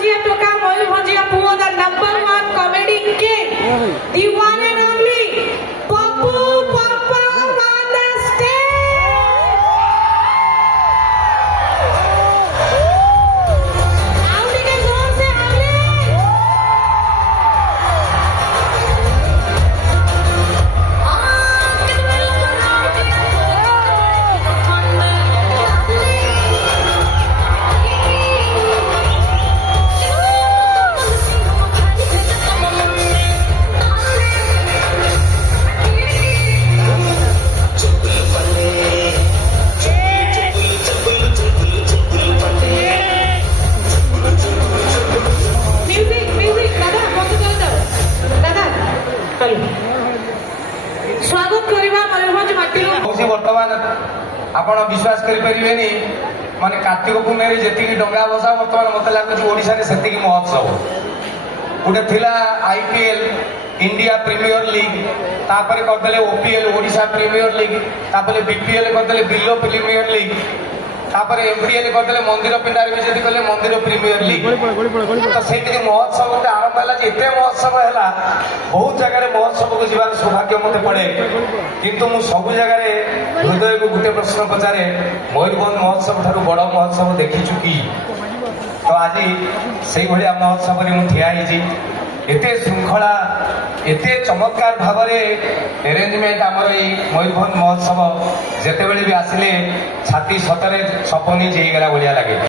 मयूरभंजिया टोका मयूरभंजिया पुओ the number 1 comedy king the one and only Pappu Pappa on the stage आवड़ी के जोर से आवड़ी स्वागत करवा मयूरभंज माटी बर्तमान आपण विश्वास करें माने कार्तिक पूर्णिमा जी डंगा भसा बर्तमान मत लगुच ओडिशा रे सेतिकी महोत्सव गोटे थिला आईपीएल इंडिया प्रीमियर लीग तापर करदले ओपीएल ओडिशा प्रीमियर लीग तापर बीपीएल करदले बिलो प्रीमियर लीग तापर एमपीएल करदले मंदिर पिंडारे भी जदी कले मंदिर प्रीमियर लीग तो सेति महोत्सव गोटे आरंभ है एते महोत्सव है बहुत जगह महोत्सव को जीवार सौभाग्य मत पड़े किंतु मु सब जगह हृदय को गोटे प्रश्न पचारे मयूरभंज महोत्सव ठारू बड़ महोत्सव देखी चुकी तो आज से महोत्सव में ठिया एते श्रृंखला एते चमत्कार भाव अरेंजमेंट आमर ये मयूरभंज महोत्सव जिते भी आसिले छाती सतरे सपनी जेगला भाया लगे।